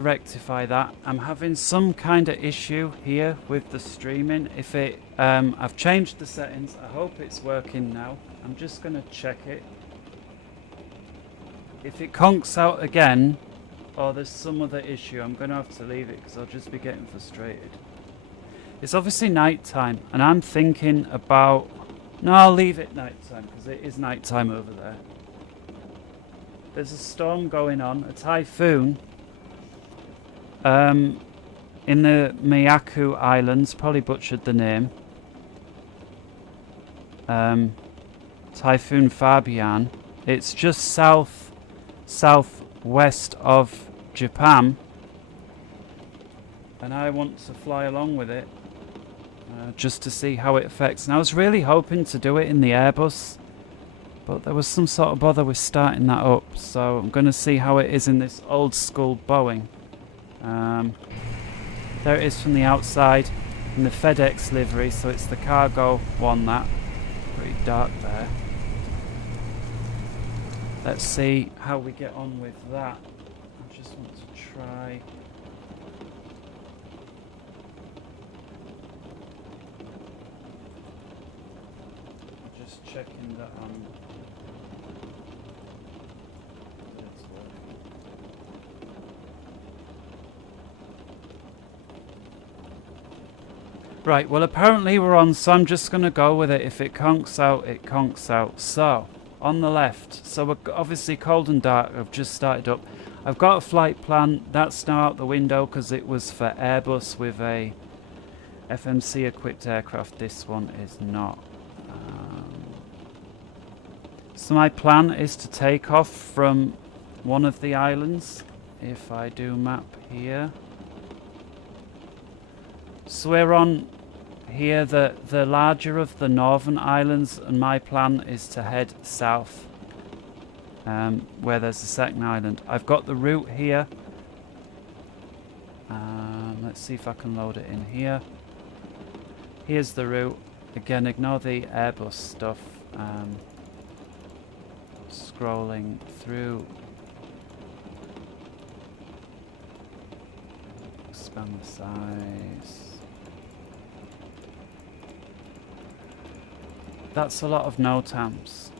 rectify that. I'm having some kind of issue here with the streaming. If it, I've changed the settings. I hope it's working now. I'm just gonna check it. If it conks out again, or there's some other issue, I'm gonna have to leave it because I'll just be getting frustrated. It's obviously night time, and I'm thinking about... No, I'll leave it night time because it is night time over there. There's a storm going on, a typhoon. In the Miyaho Islands, probably butchered the name. Typhoon Fabian. It's just southwest of Japan, and I want to fly along with it just to see how it affects. And I was really hoping to do it in the Airbus, but there was some sort of bother with starting that up, so I'm going to see how it is in this old school Boeing. There it is from the outside in the FedEx livery, so it's the cargo one. That pretty dark there. Let's see how we get on with that. I just want to try. Just checking that it's working. Right, well apparently we're on, so I'm just going to go with it. If it conks out, it conks out. So, on the left, so we're obviously cold and dark. I've just started up. I've got a flight plan. That's now out the window because it was for Airbus with a FMC equipped aircraft. This one is not. So my plan is to take off from one of the islands. If I do map here. So we're on here, the larger of the northern islands, and my plan is to head south where there's a second island. I've got the route here. Let's see if I can load it in here. Here's the route. Again, ignore the Airbus stuff. Scrolling through. Expand the size. That's a lot of NOTAMs.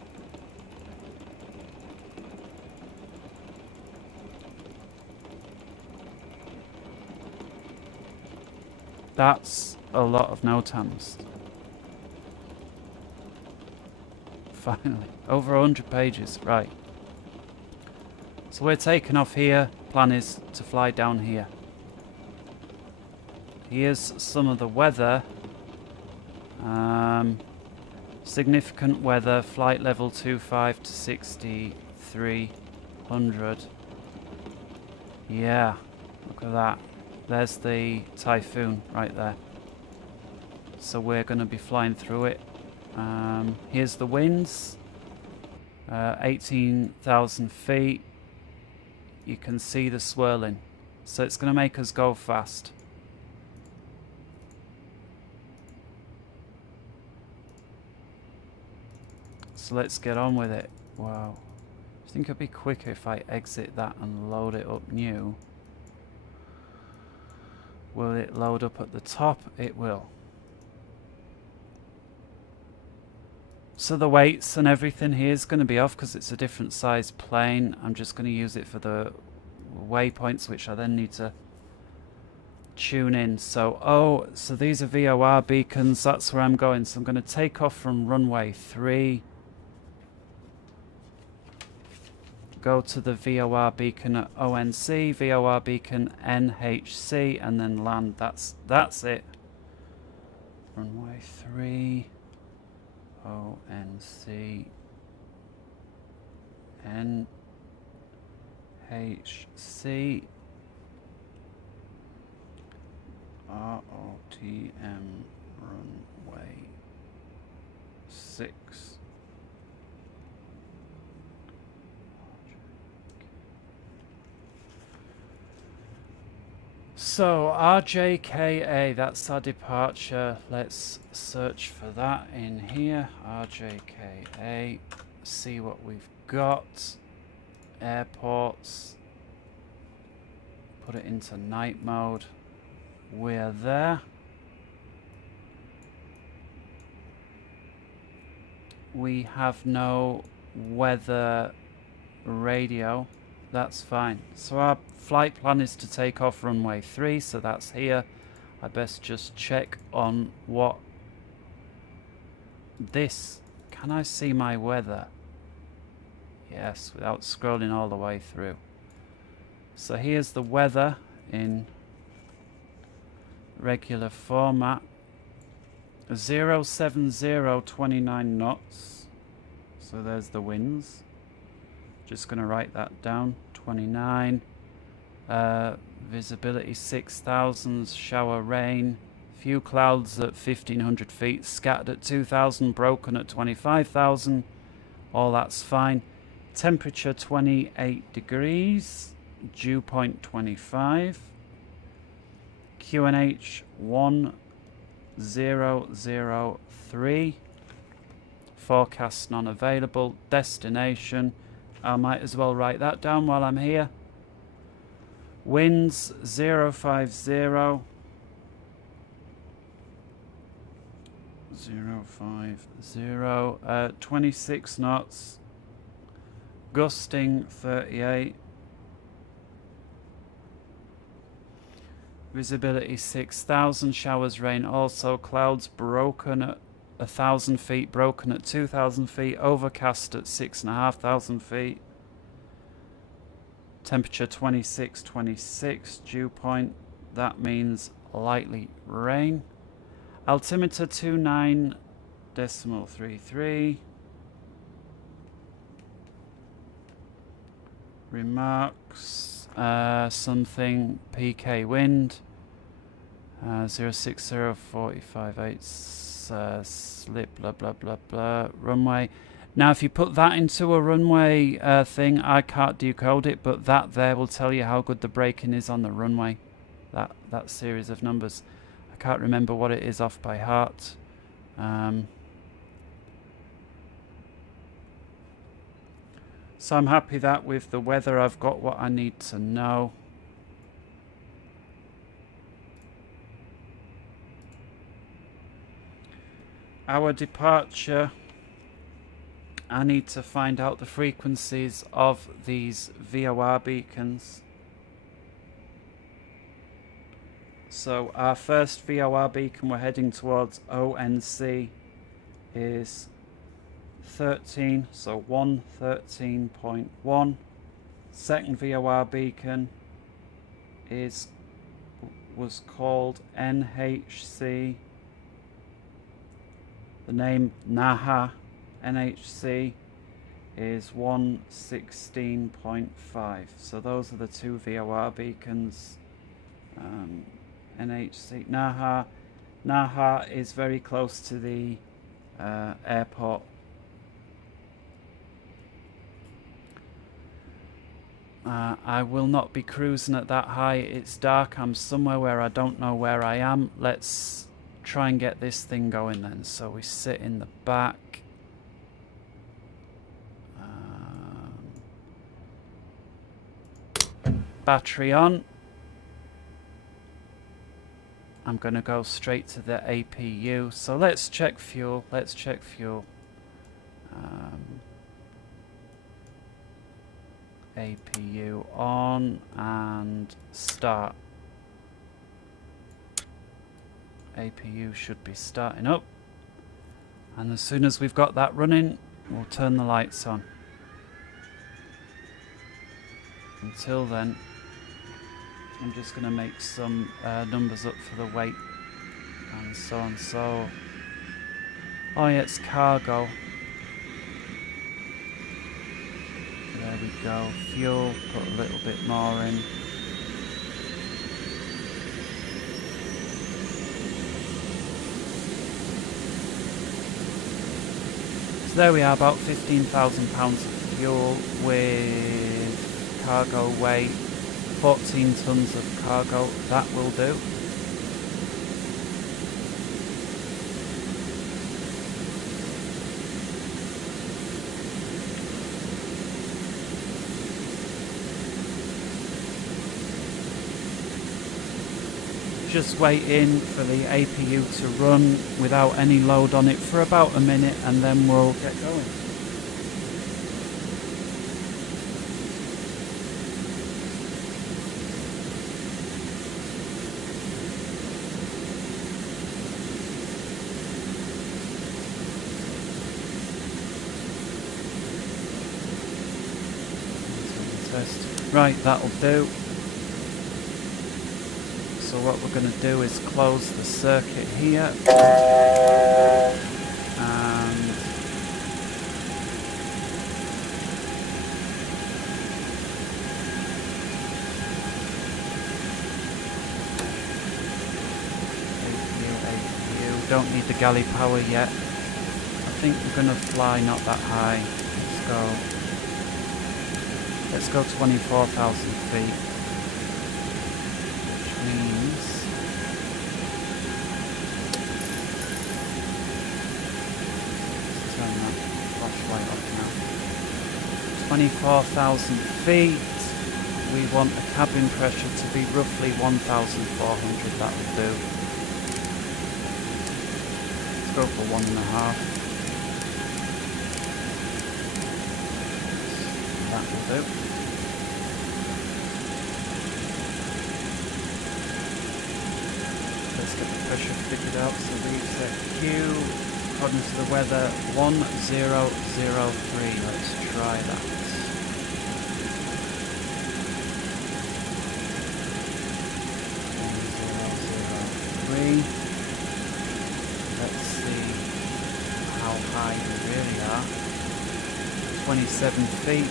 That's a lot of NOTAMs. Finally, over 100 pages, right. So we're taking off here. Plan is to fly down here. Here's some of the weather. Significant weather, flight level 25 to 6300. Yeah, look at that. There's the Typhoon right there. So we're going to be flying through it. Here's the winds. 18,000 feet. You can see the swirling. So it's going to make us go fast. So let's get on with it. Wow. I think it'd be quicker if I exit that and load it up new. Will it load up at the top? It will. So the weights and everything here is going to be off because it's a different size plane. I'm just going to use it for the waypoints, which I then need to tune in. So, so these are VOR beacons. That's where I'm going. So I'm going to take off from runway 3. Go to the VOR beacon at ONC, VOR beacon NHC, and then land. That's it. Runway 3, ONC, NHC, ROTM, runway 6. So RJKA, that's our departure. Let's search for that in here. RJKA, see what we've got. Airports. Put it into night mode. We're there. We have no weather radio. That's fine. So our flight plan is to take off runway 3, so that's here. I best just check on what this... Can I see my weather? Yes, without scrolling all the way through. So here's the weather in regular format. 07029 knots. So there's the winds. Just going to write that down. 29. Visibility 6,000. Shower rain. Few clouds at 1,500 feet. Scattered at 2,000. Broken at 25,000. All that's fine. Temperature 28 degrees. Dew point 25. QNH 1003. Forecast non-available. Destination. I might as well write that down while I'm here. Winds 050. 26 knots. Gusting 38. Visibility 6,000. Showers, rain also. Clouds broken at 1,000 feet. Broken at 2,000 feet. Overcast at 6,500 feet. Temperature 26. Dew point. That means lightly rain. Altimeter 29.33. Remarks. Something PK wind 06045.8 slip blah blah blah blah runway. Now if you put that into a runway thing, I can't decode it, but that there will tell you how good the braking is on the runway. That series of numbers. I can't remember what it is off by heart. So I'm happy that with the weather I've got what I need to know. Our departure, I need to find out the frequencies of these VOR beacons. So our first VOR beacon we're heading towards ONC is 13, so 113.1. Second VOR beacon was called NHC. The name NAHA NHC is 116.5. So those are the two VOR beacons. NHC NAHA is very close to the airport. I will not be cruising at that high. It's dark. I'm somewhere where I don't know where I am. Let's try and get this thing going then. So we sit in the back. Battery on. I'm going to go straight to the APU. So let's check fuel. APU on and start. APU should be starting up, and as soon as we've got that running, we'll turn the lights on. Until then, I'm just going to make some numbers up for the weight and so on. So, oh yeah, it's cargo. There we go. Fuel, put a little bit more in. So there we are, about £15,000 of fuel with cargo weight, 14 tons of cargo. That will do. just waiting for the APU to run without any load on it for about a minute, and then we'll get going. Right, that'll do. So what we're going to do is close the circuit here, and APU, don't need the galley power yet. I think we're going to fly not that high. Let's go 24,000 feet, which means turn that flashlight off now. 24,000 feet. We want the cabin pressure to be roughly 1,400. That'll do. Let's go for 1.5. That will do. Let's get the pressure figured out. So we've set Q, according to the weather, 1003. Let's try that. 1003. Let's see how high we really are. 27 feet.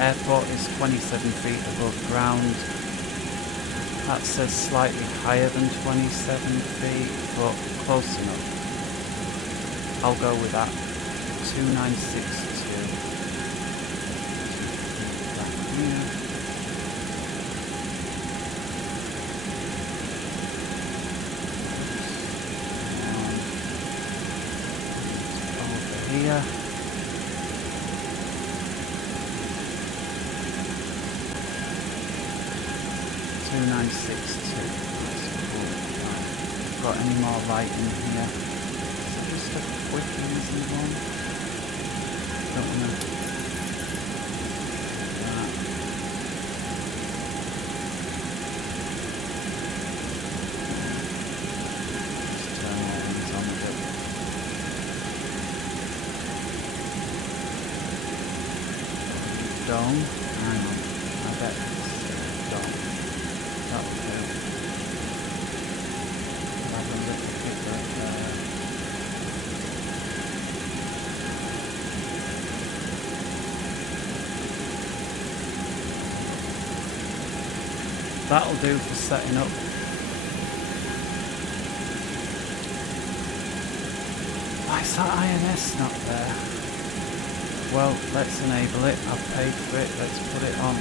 Airport is 27 feet above ground. That says slightly higher than 27 feet, but close enough. I'll go with that. 2962. Over here. Got any more light in here? Is it just a quick easy one? Don't want to just turn all these on a bit. Dome. Hang on. I bet it's dome. That'll do. That'll do for setting up. Why is that INS not there? Well, let's enable it. I've paid for it. Let's put it on.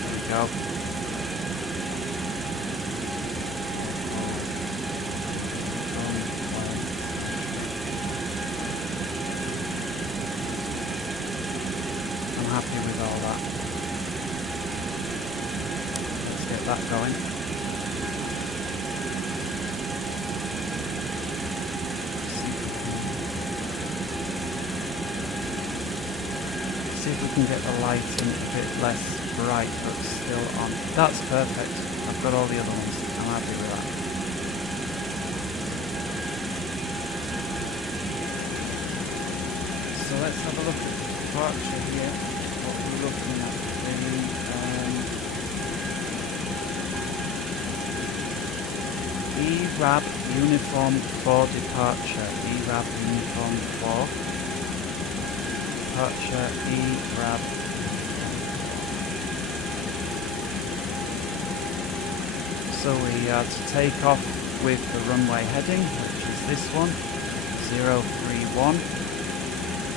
There we go. Happy with all that. Let's get that going. See if we can get the lighting a bit less bright but still on. That's perfect. I've got all the other ones. I'm happy with that. So let's have a look at the departure here. What we're looking at the ERAB Uniform 4 departure. ERAB Uniform 4 departure. ERAB. So we are to take off with the runway heading, which is this one, 031.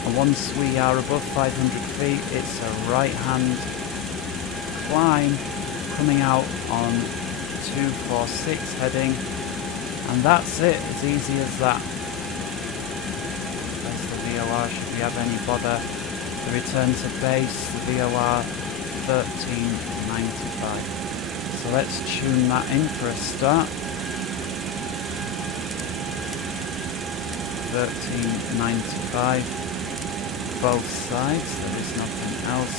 And once we are above 500 feet, it's a right-hand climb coming out on 246 heading, and that's it, as easy as that. VOR should we have any bother. The return to base, the VOR 1395. So let's tune that in for a start. 1395. Both sides, there is nothing else.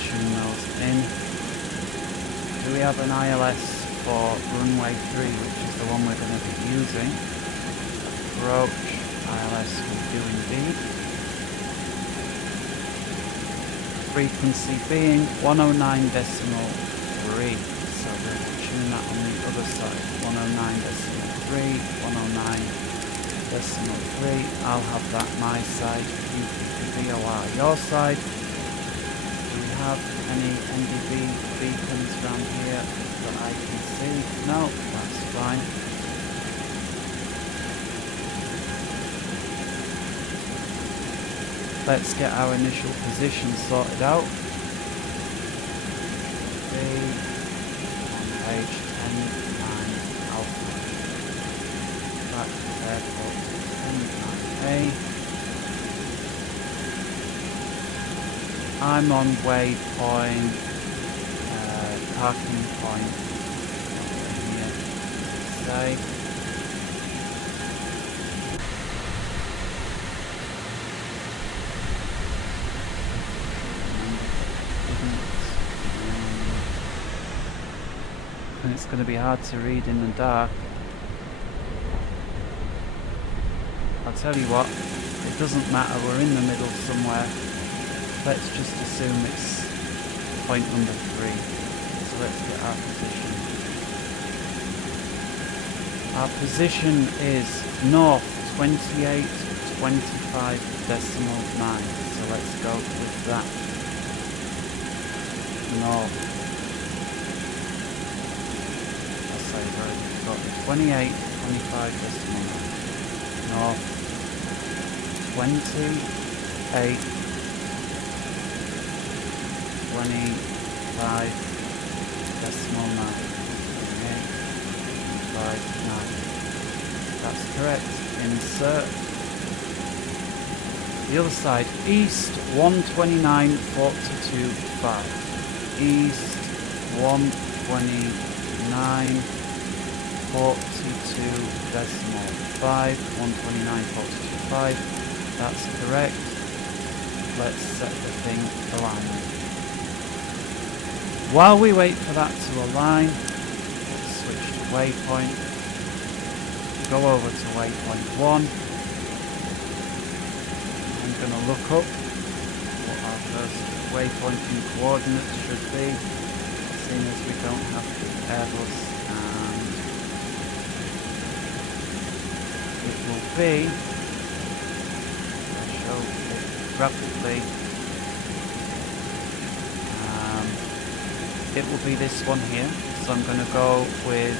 Tune those in. Do we have an ILS for runway 3, which is the one we're going to be using? Approach, ILS we do indeed. Frequency being 109.3, so we'll tune that on the other side. 109.3, 109.3. I'll have that my side, you VOR your side. Do we have any NDB beacons around here that I can see? No, that's fine. Let's get our initial position sorted out. B on page 10.9 alpha. Back to airport 10.9A. I'm on waypoint, parking point here. Say. And it's going to be hard to read in the dark. I'll tell you what, it doesn't matter, we're in the middle somewhere. Let's just assume it's point number 3. So let's get our position. Our position is north 28.25.9. So let's go with that. North. I'll say where we've got 28.25.9. North 28.25.9. That's correct. Insert. The other side, east 129.42.5. East 129.42.5. 129.42.5. That's correct. Let's set the thing alignment. While we wait for that to align, let's switch to waypoint. Go over to waypoint 1. I'm going to look up what our first waypointing coordinates should be, seeing as we don't have the Airbus, and it will be, I'll show it graphically, it will be this one here. So I'm going to go with,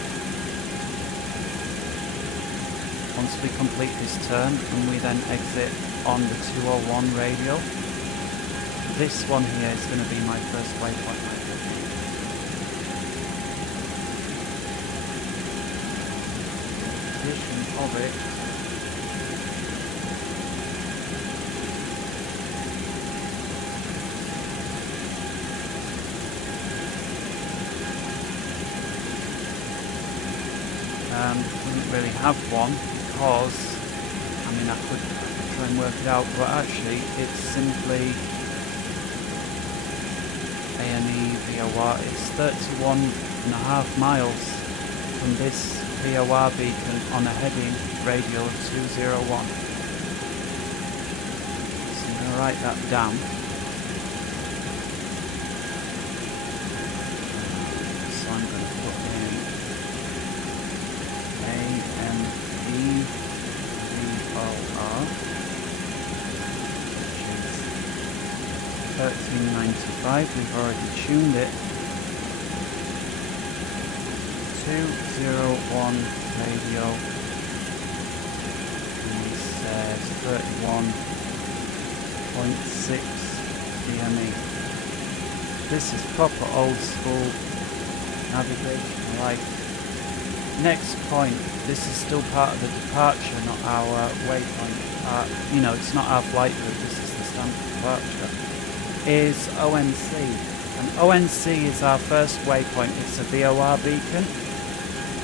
once we complete this turn and we then exit on the 201 radial, this one here is going to be my first waypoint. Position of it. Didn't really have one because, I mean, I could try and work it out, but actually it's simply AMD VOR. It's 31.5 miles from this VOR beacon on a heading radial of 201. So I'm going to write that down. So I'm going to put in AMD VOR, which is 1395. We've already tuned it. 201 radio, and we said 31.6 DME. This is proper old school navigation, like next point, this is still part of the departure, not our waypoint. You know, it's not our flight route, this is the standard departure, is ONC. And ONC is our first waypoint. It's a VOR beacon.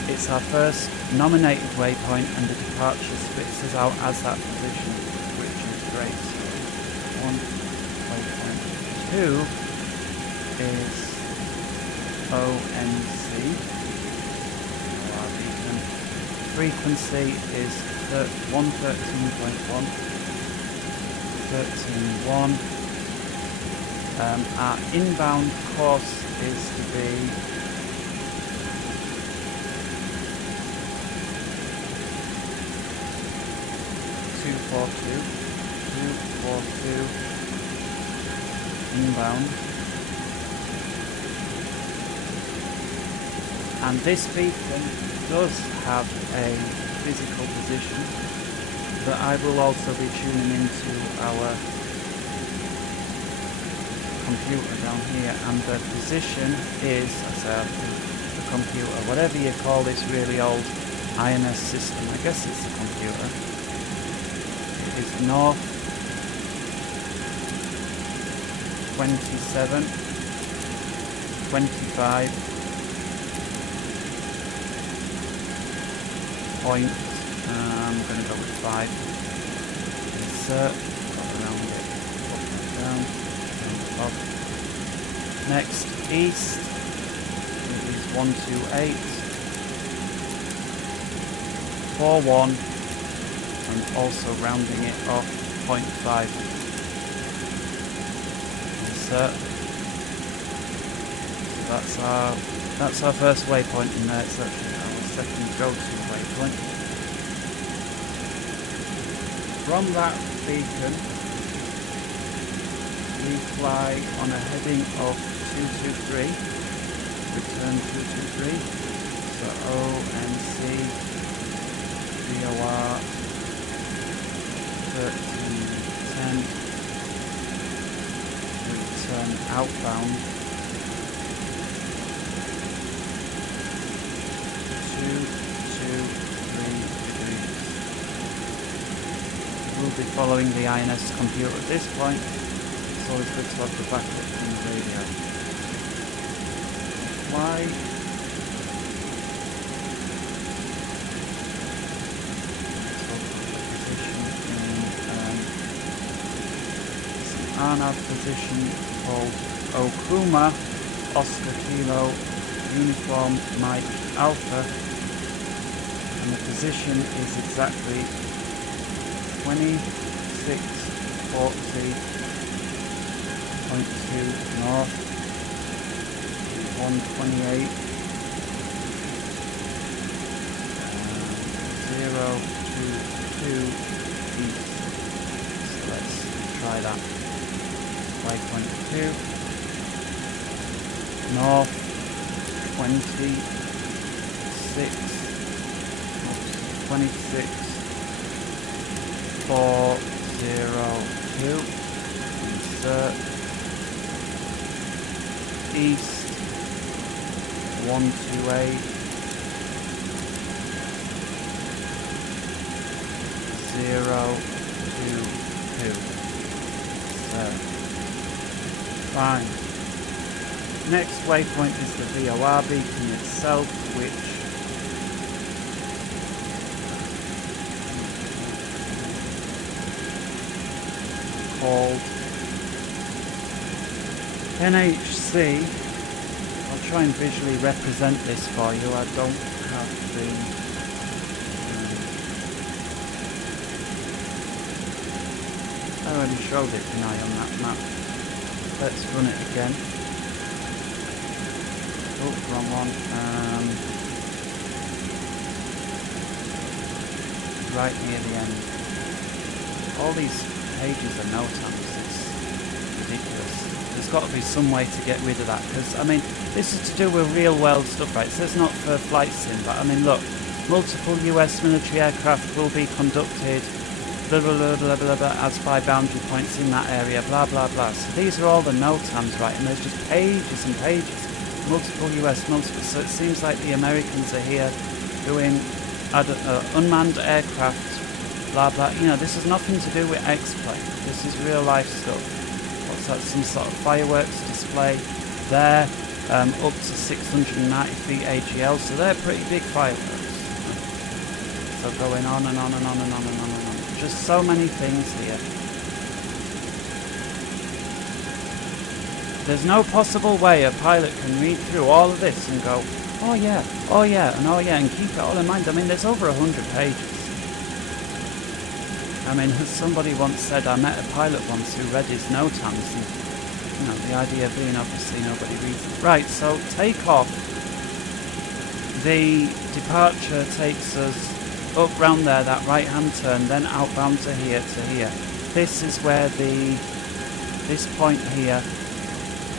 It's our first nominated waypoint, and the departure spits us out as that position, which is great. So one waypoint. Two is ONC. VOR beacon. Frequency is 113.1. 13.1. Our inbound course is to be 242 inbound, and this beacon does have a physical position that I will also be tuning into our computer down here, and the position is, the computer, whatever you call this really old INS system, I guess it's a computer. It is north 27, 25 point, I'm going to go with 5, insert, go around it, up and down, up. Next, east, it is 128, 41, and also rounding it off 0.5. Insert. So that's our first waypoint in there. It's actually our second go-to waypoint. From that beacon, we fly on a heading of 223, return 223, so ONC, VOR 1310, return outbound 223 degrees. We'll be following the INS computer at this point. It's always good to have the backup from the radio. Why? Arnav position called Okuma, Oscar Kilo, Uniform Mike Alpha, and the position is exactly 2640.2 north, 128, 022 east. So let's try that. Waypoint 2, north 26, 402, insert, east 128, 022, so fine. Next waypoint is the VOR beacon itself, which called NHC. I'll try and visually represent this for you. I don't have the I already showed it, didn't I, on that map? Let's run it again. Oh, wrong one. Right near the end. All these pages are notamps. It's ridiculous. There's got to be some way to get rid of that, because, I mean, this is to do with real world stuff, right? It says not for flight sim, but I mean, look, multiple US military aircraft will be conducted blah, blah, blah, blah, blah, blah, as by boundary points in that area, blah, blah, blah. So these are all the NOTAMs, right? And there's just pages and pages. Multiple US, multiple. So it seems like the Americans are here doing unmanned aircraft, blah blah. You know, this has nothing to do with X-Plane. This is real life stuff. What's that? Some sort of fireworks display there, up to 690 feet AGL, so they're pretty big fireworks. So going on and on and on and on and on and on. Just so many things here. There's no possible way a pilot can read through all of this and go, oh yeah, and oh yeah, and keep it all in mind. I mean, there's over 100 pages. I mean, as somebody once said, I met a pilot once who read his note hands, and, you know, the idea being obviously nobody reads it. Right, so take off. The departure takes us up round there, that right hand turn, then outbound to here, This is where this point here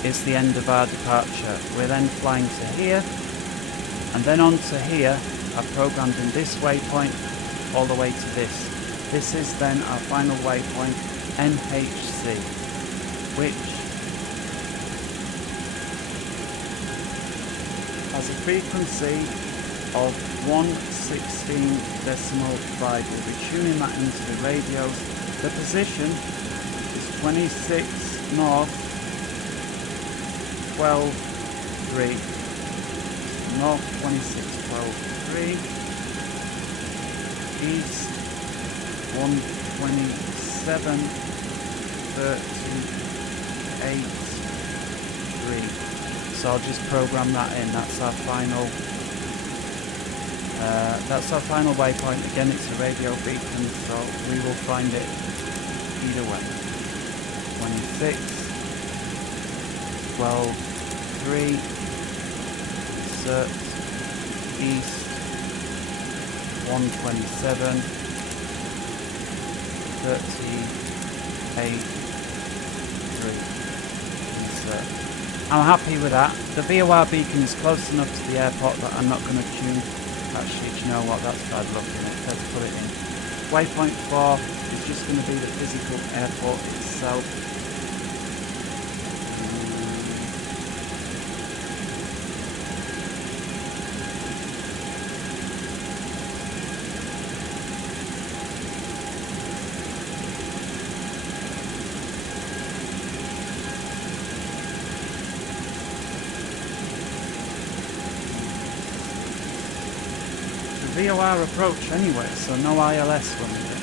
is the end of our departure. We're then flying to here, and then on to here. I've programmed in this waypoint all the way to this. This is then our final waypoint, NHC, which has a frequency of 1/16.5. We'll be tuning that into the radios. The position is 26 north, 12.3. North 26.12.3. East 127.38.3. So I'll just program that in. That's our final. That's our final waypoint. Again, it's a radio beacon, so we will find it either way. 26, 12.3. Cert East 127. 38.3. Insert. I'm happy with that. The VOR beacon is close enough to the airport that I'm not going to tune. Actually, do you know what? That's bad looking. Let's put it in. Waypoint 4 is just going to be the physical airport itself. VOR approach anyway, so no ILS when we get